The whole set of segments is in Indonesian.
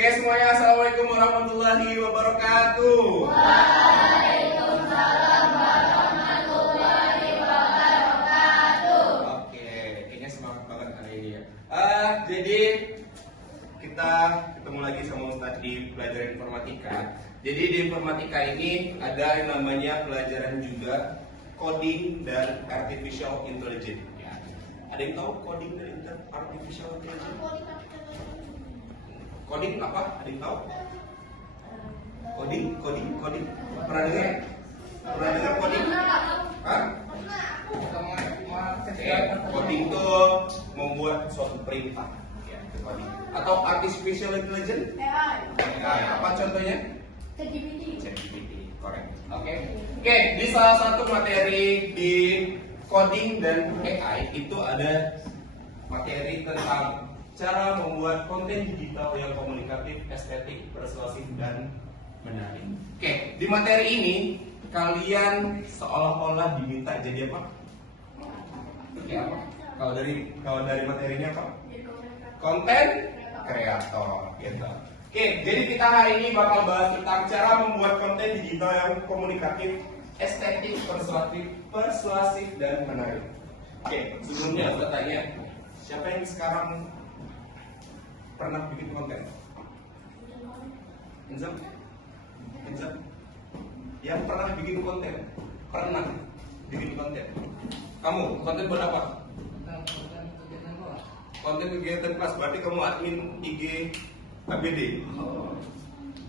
Oke semuanya, assalamualaikum warahmatullahi wabarakatuh. Waalaikumsalam warahmatullahi wabarakatuh. Oke, kayaknya semangat banget hari ini ya. Jadi kita ketemu lagi sama Ustadz di pelajaran informatika. Jadi di informatika ini ada yang namanya pelajaran juga coding dan artificial intelligence. Ya. Ada yang tahu coding dan artificial intelligence? Coding apa? Ada yang tahu? Coding. Pernah dengar? Pernah dengar coding? Hah? Coding itu membuat suatu perintah. Ya, itu coding. Atau artificial intelligence? AI. Apa contohnya? ChatGPT. Correct. Oke. Di salah satu materi di coding dan AI itu ada materi tentang cara membuat konten digital yang komunikatif, estetik, persuasif, dan menarik. Di materi ini kalian seolah-olah diminta jadi apa? Apa? Kalau dari materinya apa? Konten kreator, gitu. Jadi kita hari ini bakal bahas tentang cara membuat konten digital yang komunikatif, estetik, persuasif, dan menarik. Sebelumnya saya tanya, siapa yang sekarang pernah bikin konten? Hands up. Yang pernah bikin konten? Pernah bikin konten? Kamu, konten buat apa? Konten kegiatan kelas, berarti kamu admin IG ABD.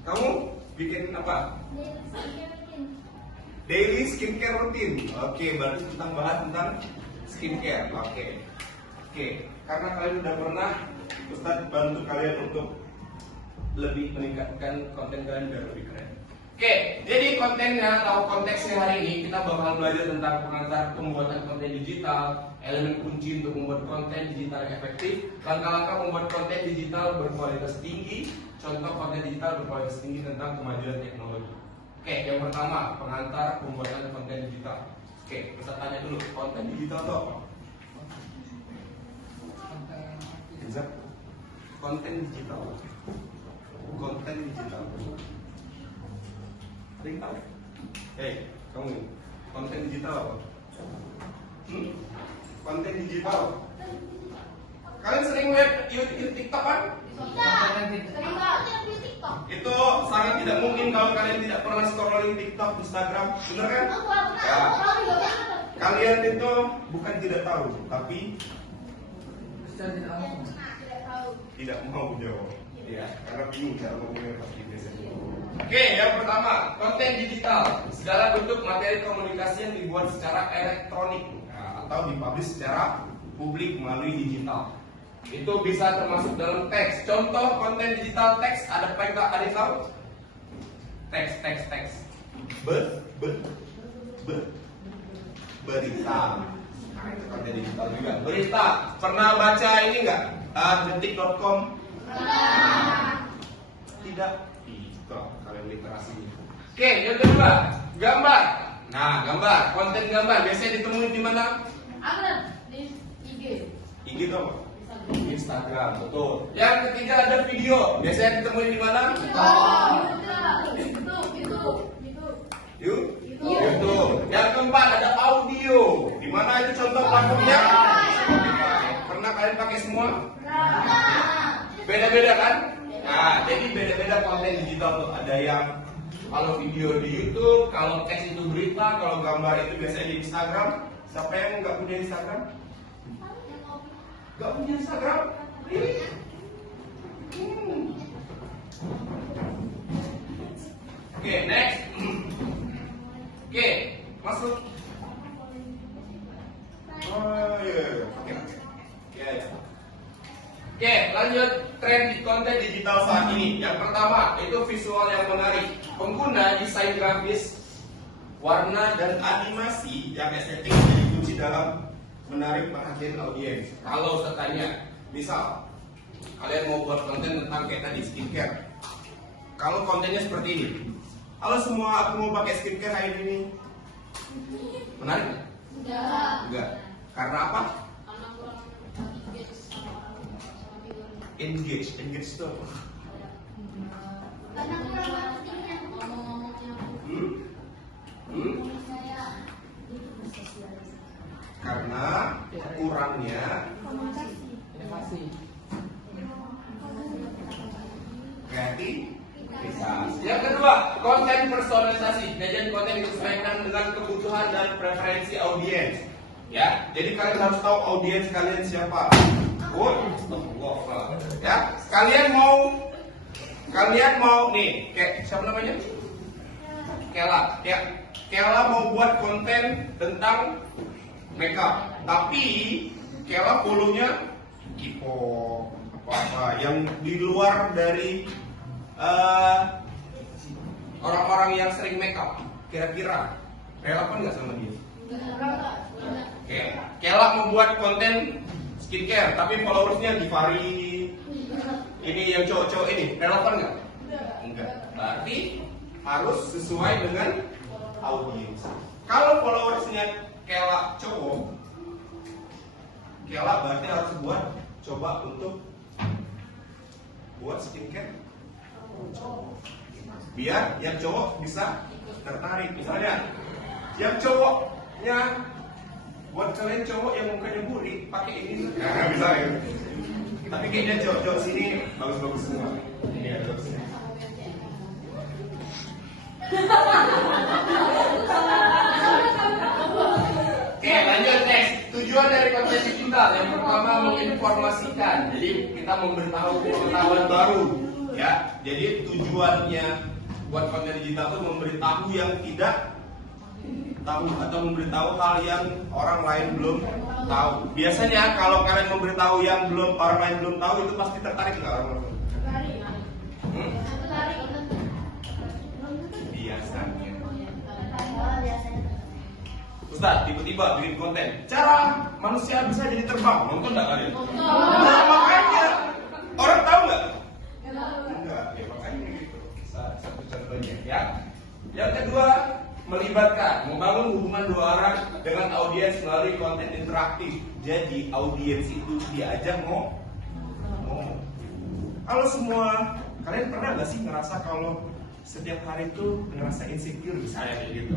Kamu bikin apa? Daily skincare routine. Berarti bahas tentang skincare. Karena kalian udah pernah, Ustadz bantu kalian untuk lebih meningkatkan konten kalian biar lebih keren. Jadi kontennya atau konteksnya hari ini kita bakal belajar tentang pengantar pembuatan konten digital, elemen kunci untuk membuat konten digital yang efektif, langkah-langkah membuat konten digital berkualitas tinggi, contoh konten digital berkualitas tinggi tentang kemajuan teknologi. Yang pertama, pengantar pembuatan konten digital. Kita tanya dulu, konten digital itu apa? Konten digital. Ada yang tahu? Kamu, konten digital apa? Konten digital. Kalian sering lihat YouTube TikTok kan? Itu sangat tidak mungkin kalau kalian tidak pernah scrolling TikTok, Instagram, bener kan? Kalian itu bukan tidak tahu, tapi tidak mau jawab. Karena bingung cara ngomongnya pasti biasanya. Yang pertama, konten digital. Segala bentuk materi komunikasi yang dibuat secara elektronik atau dipublish secara publik melalui digital. Itu bisa termasuk dalam teks. Contoh konten digital teks ada apa yang tahu? Teks. Berita. Itu konten digital juga. Berita. Pernah baca ini enggak? Detik.com. Tidak. Itu kalian literasi. Yang kedua, gambar. Gambar, konten gambar biasanya ditemuin di mana? Di IG. IG itu apa? Instagram, betul. Yang ketiga ada video. Biasanya ditemuin di mana? YouTube. Yang keempat ada audio. Di mana itu contoh platformnya? Pernah kalian pakai semua? Beda-beda kan? Jadi beda-beda konten digital tuh. Ada yang kalau video di YouTube, kalau teks itu berita, kalau gambar itu biasanya di Instagram. Siapa yang nggak punya Instagram? Nggak punya Instagram? Next. Masuk. Lanjut tren di konten digital saat ini. Yang pertama itu visual yang menarik. Pengguna desain grafis, warna dan animasi yang estetik menjadi kunci dalam menarik perhatian audiens. Kalau saya tanya, misal kalian mau buat konten tentang kayak tadi skincare. Kalau kontennya seperti ini, halo semua, aku mau pakai skincare hari ini. Menarik? Enggak. Karena apa? Engage itu apa? Karena kurang artinya. Karena kurangnya kreativitas. Yang kedua, konten personalisasi. Jadi konten disesuaikan dengan kebutuhan dan preferensi audiens. Ya, jadi kalian harus tahu audiens kalian siapa. Ya, kalian mau nih, kayak siapa namanya? Kela. Ya, Kela mau buat konten tentang makeup, tapi Kela follow-nya K-pop apa yang di luar dari orang-orang yang sering makeup. Kira-kira relevan nggak sama dia? Oke, Kela membuat konten skincare, tapi followersnya Givari. Ini yang cowok-cowok ini relevan nggak? Enggak. Berarti harus sesuai dengan audiens. Kalau followersnya Kela cowok, Kela berarti harus coba untuk buat skincare biar yang cowok bisa tertarik. Misalnya yang cowoknya buat kalian cowok yang mukanya burik pakai ini, nah misalnya. Tapi kayaknya cowok-cowok sini bagus-bagus semua. Ini ada bagus. Oke, lanjut next. Tujuan dari konten digital yang pertama menginformasikan. Jadi kita memberitahu pengetahuan baru. Ya, jadi tujuannya buat konten digital itu memberitahu yang tidak tahu atau memberitahu hal yang orang lain belum tahu. Biasanya kalau kalian memberitahu yang orang lain belum tahu itu pasti tertarik nggak orang? Biasanya. Ustaz, tiba-tiba bikin konten cara manusia bisa jadi terbang, nonton nggak kalian? Nah, makanya orang tahu nggak? Enggak, ya makanya gitu. Satu contohnya ya. Yang kedua, melibatkan, membangun hubungan dua arah dengan audiens melalui konten interaktif. Jadi audiens itu diajak ngomong. Kalau semua, kalian pernah nggak sih ngerasa kalau setiap hari itu ngerasa insecure misalnya kayak gitu?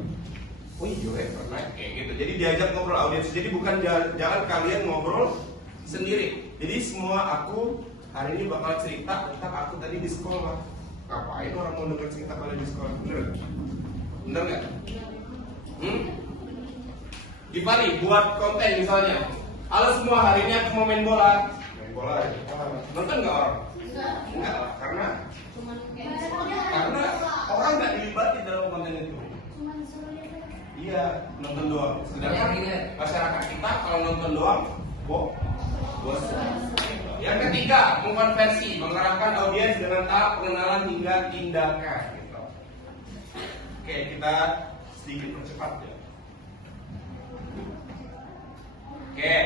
Oh iya, pernah kayak gitu. Jadi diajak ngobrol audiens. Jadi bukan jangan kalian ngobrol sendiri. Jadi semua aku hari ini bakal cerita tentang aku tadi di sekolah. Ngapain orang mau denger cerita kalian di sekolah? Bener nggak? Givari buat konten misalnya. Halo semua, hari ini aku mau main bola. Main bola ya? Nonton nggak orang? Enggak lah, karena orang nggak dilibatin dalam konten itu. Iya, nonton doang. Sedangkan masyarakat kita kalau nonton doang, bosan. Yang ketiga, mengkonversi, mengarahkan audiens dengan tahap pengenalan hingga tindakan. Gitu. Oke, kita sedikit percepat ya. Oke,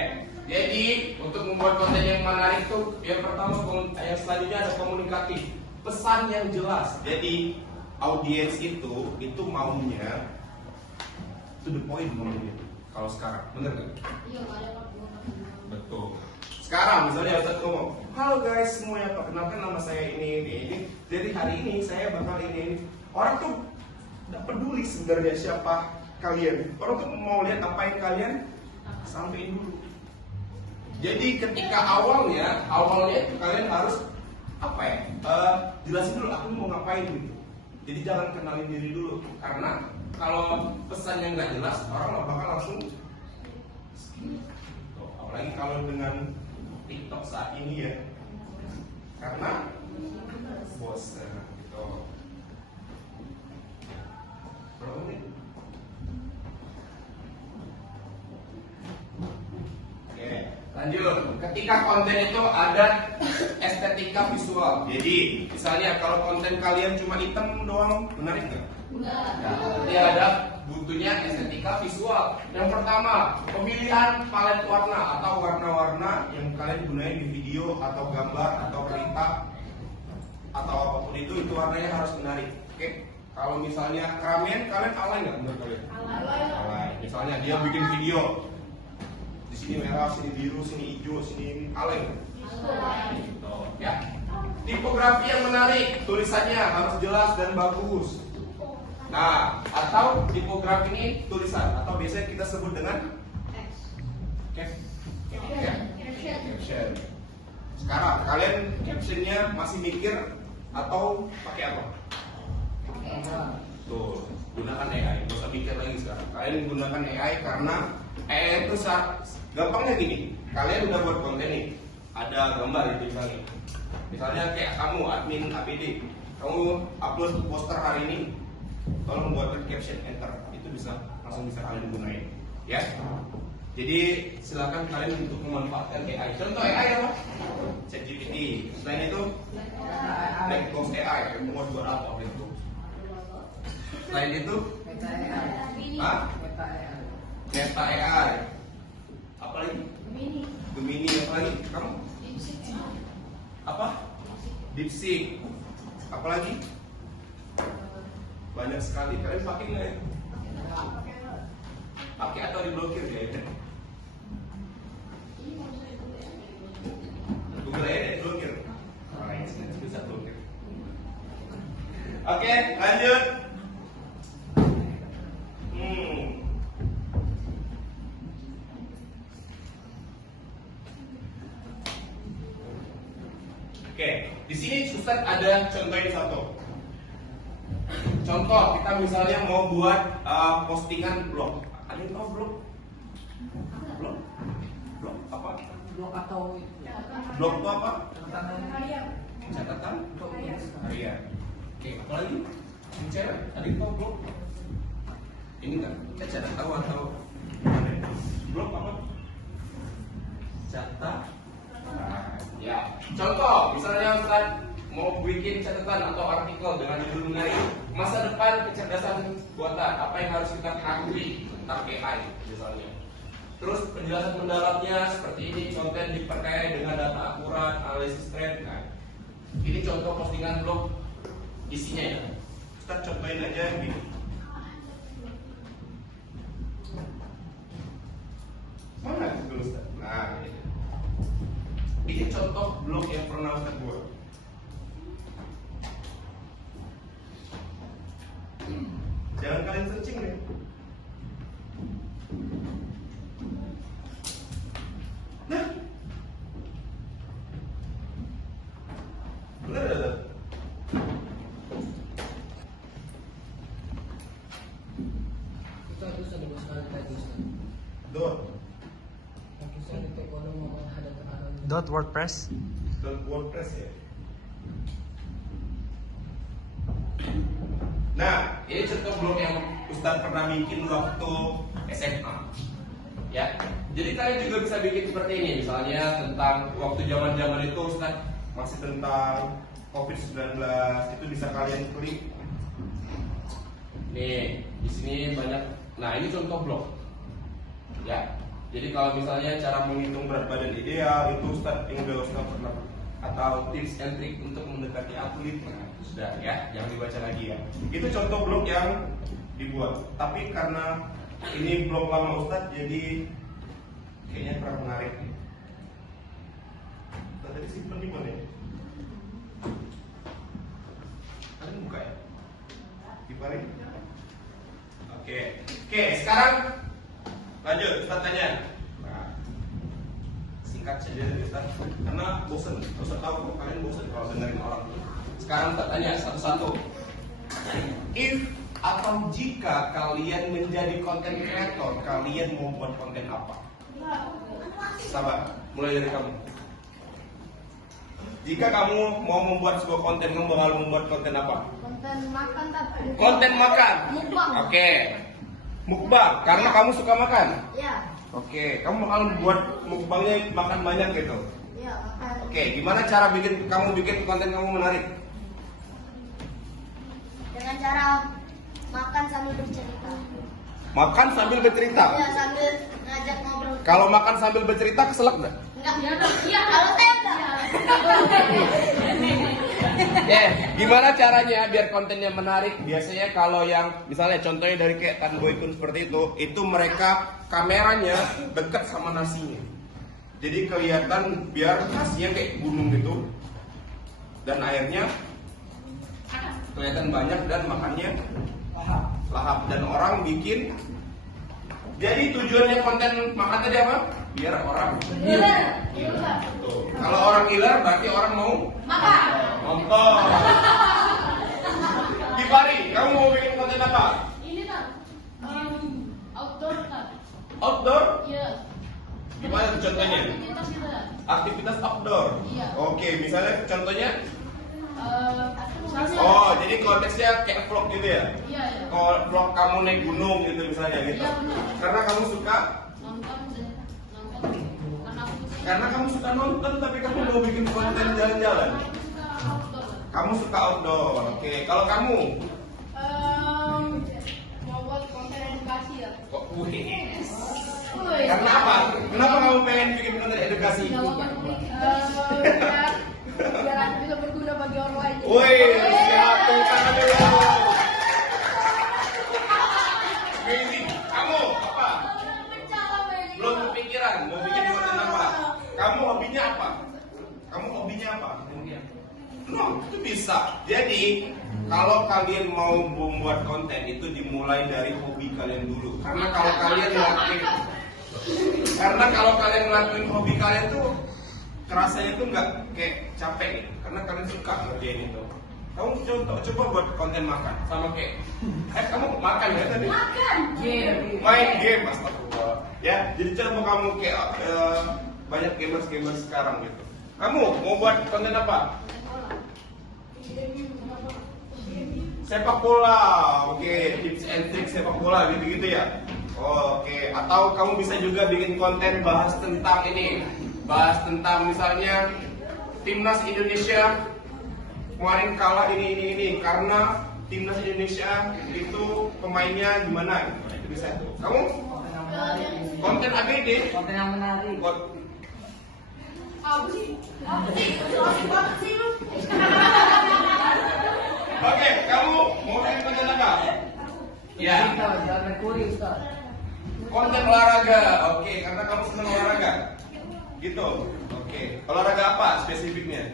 jadi untuk membuat konten yang menarik itu, yang pertama, yang selanjutnya ada komunikatif, pesan yang jelas. Jadi audiens itu maunya to the point ngomongnya. Kalau sekarang, bener nggak? Iya, Betul. Sekarang misalnya Ustaz ngomong, halo guys semuanya, perkenalkan nama saya ini. Jadi hari ini saya bakal ini. Orang tuh nggak peduli sebenarnya siapa kalian. Orang tuh mau lihat apa yang kalian sampaikan dulu. Jadi ketika awalnya kalian harus jelasin dulu aku mau ngapain gitu. Jadi jangan kenalin diri dulu, karena kalau pesannya nggak jelas orang nggak bakal langsung skip. Apalagi kalau dengan TikTok saat ini ya, karena bosan gitu. Berapa menit? Oke, lanjut. Ketika konten itu ada estetika visual. Jadi, misalnya kalau konten kalian cuma hitam doang, menarik nggak? Jadi ada butuhnya estetika visual. Yang pertama, pemilihan palet warna atau warna-warna yang kalian gunain di video atau gambar atau berita atau apapun itu warnanya harus menarik. Oke? Kalau misalnya keramaian, kalian alay nggak menurut kalian? Alay. Misalnya dia bikin video di sini merah, sini biru, sini hijau, sini ini, alay nggak? Gitu. Ya. Di tipografi yang menarik, tulisannya harus jelas dan bagus. Nah, atau tipografi ini tulisan atau biasanya kita sebut dengan caption. Sekarang kalian captionnya masih mikir atau pakai apa? Tuh, gunakan AI. Gak usah mikir lagi sekarang. Kalian gunakan AI karena AI itu gampangnya gini. Kalian udah buat konten nih, ada gambar itu misalnya kayak kamu admin APD, kamu upload poster hari ini, tolong buatkan caption, enter, itu langsung bisa kalian gunain, ya. Jadi silakan kalian untuk memanfaatkan AI. Contoh AI apa? ChatGPT. Selain itu, Blackbox AI. Mau buat apa Blackbox? Selain itu, Meta AI. Apa lagi? Gemini apa lagi? Kamu? Apa? DeepSeek. Apa lagi? Banyak sekali. Kalian pakai nggak ya? Pakai atau diblokir ya? Google aja blokir. Bisa blokir. Oke, lanjut. Oke, di sini Ustaz ada contohin satu. Contoh, kita misalnya mau buat postingan blog. Ada yang tahu blog? Blog? Blog apa? Blog atau Blog itu apa? harian. Catatan harian. Oke, apa lagi? Yang cewek, ada yang tahu blog? Ini kan, kita tidak tahu atau blog apa? Catat. Ya, contoh, misalnya Ustaz mau bikin catatan atau artikel dengan judul menarik masa depan kecerdasan buatan, apa yang harus kita ketahui tentang AI misalnya. Terus penjelasan mendalamnya seperti ini, konten diperkaya dengan data akurat, analisis tren. Nah, ini contoh postingan blog isinya ya. Kita contohin aja gini. Mana dulu Ustaz? Nah, ini contoh blog yang pernah Ustaz buat. Jangan kalian searching deh. Nah, bener ada. Itu ada bos kali tadi. .wordpress. .wordpress ya. Nah, ini contoh blog yang Ustaz pernah bikin waktu SMA. Ya, jadi kalian juga bisa bikin seperti ini, misalnya tentang waktu zaman-zaman itu Ustaz masih tentang COVID-19, itu bisa kalian klik. Nih, di sini banyak. Nah, ini contoh blog. Ya, jadi kalau misalnya cara menghitung berat badan ideal itu Ustaz yang udah Ustaz pernah, atau tips and trick untuk mendekati atlet, nah, sudah ya, jangan dibaca lagi ya. Itu contoh blog yang dibuat. Tapi karena ini blog lama Ustaz, jadi kayaknya kurang menarik nih. Tadi simpen di mana ya? Kalian buka ya? Dibalik. Oke, sekarang lanjut Ustaz tanya. Nah, singkat saja Ustaz, karena bosan. Ustaz tahu kok kalian bosan kalau dengerin orang. Sekarang Ustaz tanya satu-satu. If atau jika kalian menjadi content creator, kalian mau buat konten apa? Sabar, mulai dari kamu. Jika kamu mau membuat sebuah konten, kamu bakal membuat konten apa? Konten makan tapi. Konten makan. Mukbang. Oke. Mukbang, karena kamu suka makan. Ya. Oke, kamu bakal buat mukbangnya makan banyak gitu. Ya, makan. Oke, gimana cara kamu bikin konten kamu menarik? Dengan cara makan sambil bercerita. Makan sambil bercerita. Ya, sambil ngajak ngobrol. Kalau makan sambil bercerita keselak nggak? Enggak. Iya, kalau saya enggak. Gimana caranya biar kontennya menarik? Biasanya kalau yang misalnya contohnya dari kayak Tan Boykun seperti itu mereka kameranya dekat sama nasinya. Jadi kelihatan biar nasinya kayak gunung gitu. dan airnya kelihatan banyak dan makannya lahap dan orang bikin. Jadi tujuannya konten makan tadi apa? Biar orang Gila. Tuh. Kalau orang gila berarti orang mau Makan. nonton. Gifari, kamu mau bikin konten apa? Ini kan outdoor kan? Outdoor? Iya. Gimana tuh contohnya? Aktivitas kita. Aktivitas outdoor. Iya. Oke, misalnya contohnya? Sunset. Oh, jadi konteksnya kayak vlog gitu ya? Iya, iya. Kalau vlog kamu naik gunung gitu misalnya gitu. Iya, benar. Karena kamu suka Nonton karena aku suka. Karena kamu suka nonton tapi kamu mau bikin konten jalan-jalan. Aku suka outdoor. Kamu suka outdoor. Oke, kalau kamu Mau buat konten edukasi ya. kok wih. Woi. Karena apa? Kenapa kamu pengen bikin konten edukasi? Biar aku bisa berguna bagi orang lain. Woi, siap tepuk tangan dulu. Amazing. Kamu apa? Belum kepikiran mau bikin konten apa? Kamu hobinya apa? Kamu hobinya apa? No, itu bisa. Jadi kalau kalian mau membuat konten itu dimulai dari hobi kalian dulu. Karena kalau kalian ngelakuin hobi kalian tuh kerasanya tuh nggak kayak capek, karena kalian suka ngerjain itu. Kamu coba buat konten makan sama kayak kamu makan ya tadi? Main game, astagfirullah. Ya, jadi coba kamu kayak banyak gamers sekarang gitu. Kamu mau buat konten apa? Sepak bola, oke, tips and tricks sepak bola gitu-gitu ya. Oke, atau kamu bisa juga bikin konten bahas tentang misalnya timnas Indonesia kemarin kalah ini karena timnas Indonesia itu pemainnya gimana? Itu bisa tuh. Kamu konten ABD, Konten yang menarik. Apa sih? Lu? Oke, kamu mau bikin konten apa? Ya, Ustaz, Jalan Merkuri, Ustaz. konten olahraga. Oke, karena kamu senang olahraga. Gitu. Oke, olahraga apa spesifiknya?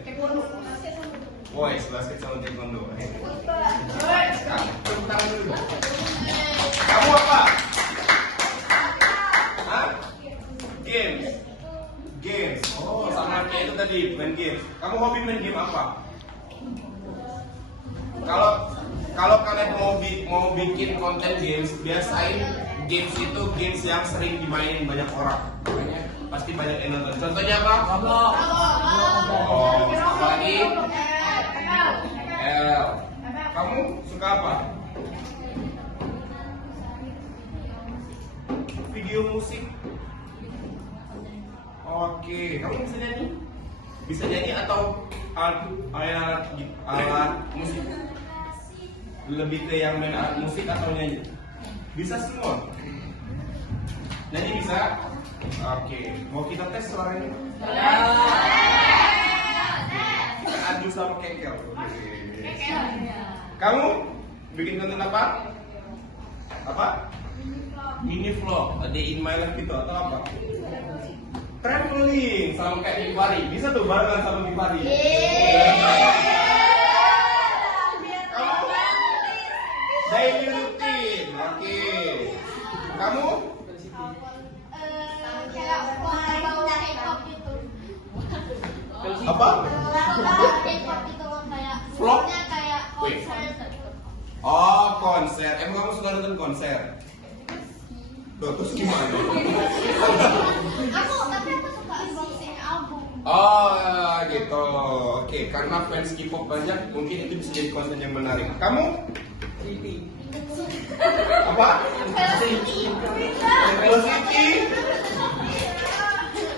Boys, basket sama taekwondo. Tepuk tangan dulu. Kamu apa? Hah? Games. Oh, sama kayak itu tadi, main games. Kamu hobi main game apa? Kalau kalian mau bikin konten games, biasain games itu games yang sering dimainin banyak orang. Makanya pasti banyak yang nonton. Contohnya apa? Oh, apa lagi? Kamu suka apa? Video musik. Oke, kamu bisa nyanyi? Bisa nyanyi atau alat musik? Lebih ke yang main alat musik atau nyanyi? Bisa semua. Nyanyi bisa? Oke, mau kita tes suaranya? Kita adu sama Kekel. Kamu bikin konten apa? Apa? Mini vlog, a day in my life gitu atau apa? Traveling sama kayak Gifari. Bisa tuh barengan sama Gifari. Kamu daily routine. Oke. Kamu Kayak K-pop gitu. apa? K-pop itu kayak Vlog? kayak Wih. konser. Oh, konser. Emang kamu suka nonton konser? Tuh, terus gimana? Tapi aku suka unboxing album. Oh, gitu. Oke, karena fans K-pop banyak, mungkin itu bisa jadi konten yang menarik. Kamu? Apa? Velocity.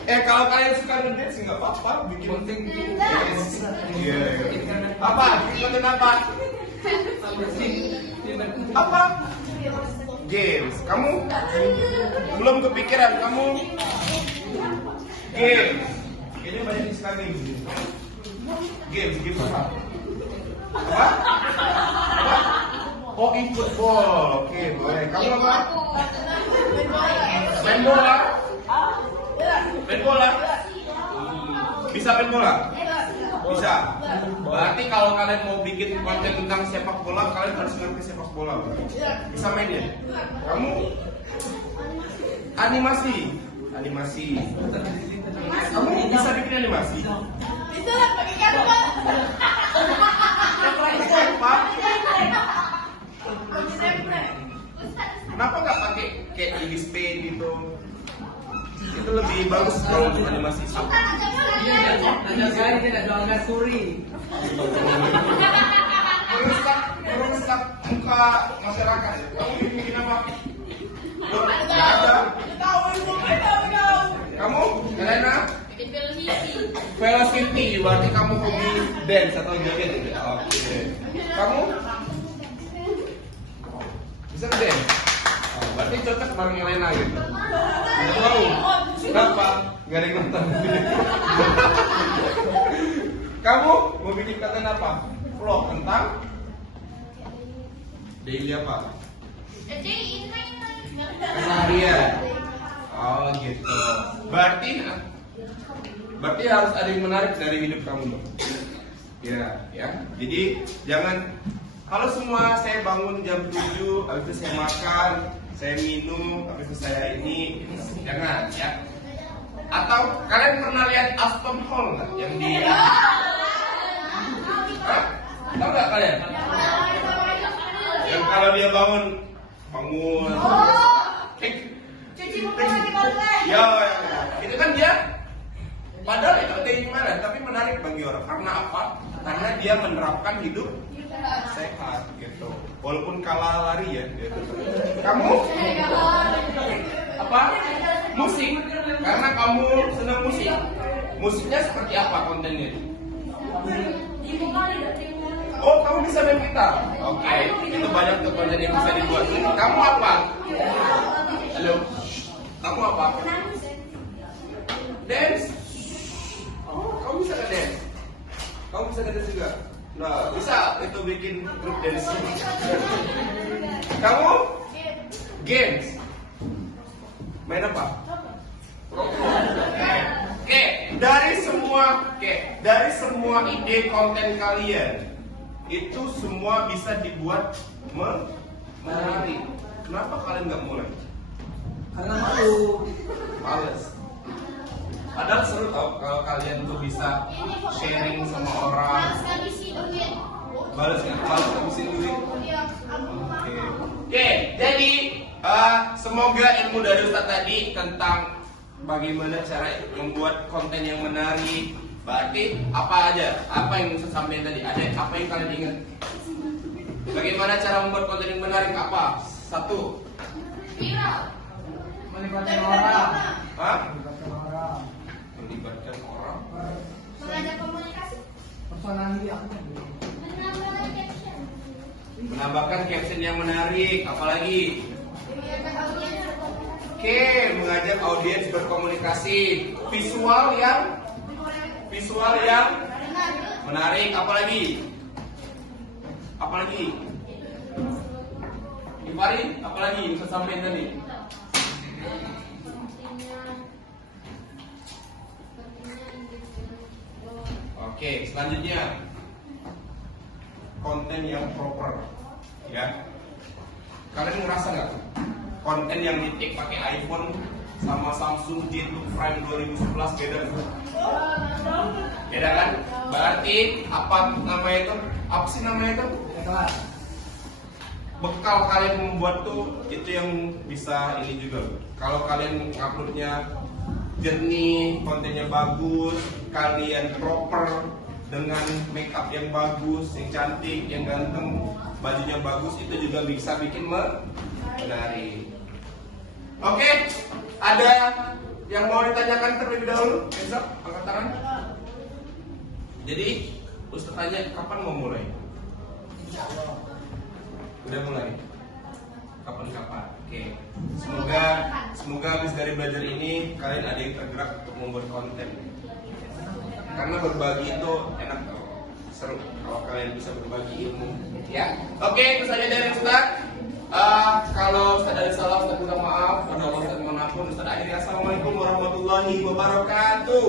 Kalau kalian suka ngedance nggak apa-apa, bikin konten. Iya. Apa? Bikin konten apa? Apa? Games. Kamu? Belum kepikiran kamu? Games. Kayaknya banyak yang suka games. Games apa? Apa? Apa? Oh, e-football. Oke, boleh. Kamu apa? Main bola? Main bola? Bisa main bola? Bisa. Berarti kalau kalian mau bikin konten tentang sepak bola, kalian harus ngerti sepak bola. Bisa main ya? Kamu animasi. Kamu bisa bikin animasi? Bisa lah pakai kanva. Pak, kenapa nggak pakai kayak Illustrator gitu? Itu lebih bagus kalau untuk animasi. Banyak sekali tidak jual kasturi. Merusak muka masyarakat. Kamu bikin apa? Nggak ada. Kamu, Elena? Velocity, berarti kamu hobi dance atau joget gitu? Oke. Kamu? Bisa dance? Oh, berarti cocok bareng Elena gitu. Wow. Kenapa? Gak ada yang nonton. Kamu mau bikin konten apa? Vlog tentang daily apa? Keseharian. Oh gitu. Berarti harus ada yang menarik dari hidup kamu dong. Ya. Jadi jangan. Halo semua, saya bangun jam 7, habis itu saya makan, saya minum, habis itu saya ini. Jangan ya. Atau kalian pernah lihat Aston Hall nggak? Yang di Hah? Tahu nggak kalian? Yang kalau dia bangun Cuci muka di pantai. ya, itu kan dia padahal itu dari gimana, tapi menarik bagi orang. Karena apa? Karena dia menerapkan hidup sehat gitu. Walaupun kalah lari ya gitu. Kamu apa? Musik. Karena kamu senang musik. Musiknya seperti apa kontennya? Oh, kamu bisa main gitar? Oke, itu banyak tuh konten yang bisa dibuat. Kamu apa? Halo? Kamu apa? Dance? Oh, kamu bisa dance? Kamu bisa dance juga? Nah, bisa itu bikin grup dance. Kamu? Games? Main apa? Oke, dari semua ide konten kalian itu semua bisa dibuat menarik. Kenapa kalian nggak mulai? Karena malu. Males. Padahal seru tau kalau kalian tuh bisa sharing sama orang. Males ngabisin duit. Oke, jadi semoga ilmu dari Ustadz tadi tentang bagaimana cara membuat konten yang menarik. Berarti apa aja? Apa yang saya sampaikan tadi? Ada apa yang kalian ingat? Bagaimana cara membuat konten yang menarik? Apa? Satu. Melibatkan orang. Hah? Melibatkan orang. Melibatkan orang. Mengajak komunikasi. Personality aku. Menambahkan caption yang menarik. Apalagi? Oke, mengajak audiens berkomunikasi. Visual yang menarik. Apalagi? Ifari, apalagi yang saya sampaikan tadi? Oke, selanjutnya konten yang proper, ya. Kalian ngerasa nggak konten yang di-take pakai iPhone sama Samsung J2 Prime 2011 beda nggak? Beda kan? Berarti apa namanya itu? Apa sih namanya itu? Kelas. Bekal kalian membuat tuh itu yang bisa ini juga. Kalau kalian uploadnya jernih, kontennya bagus, kalian proper dengan make up yang bagus, yang cantik, yang ganteng, bajunya bagus, itu juga bisa bikin menarik. Oke, ada yang mau ditanyakan terlebih dahulu? Besok angkat tangan. Jadi Ustaz tanya kapan mau mulai? Udah mulai? Kapan-kapan? Oke. Semoga habis dari belajar ini kalian ada yang tergerak untuk membuat konten. Karena berbagi itu enak, seru kalau kalian bisa berbagi ilmu. Ya. Oke, itu saja dari Ustaz. Kalau Ustaz ada salah, Ustaz minta maaf. Pada Allah Ustaz mohon ampun. Ustaz akhiri assalamualaikum warahmatullahi wabarakatuh.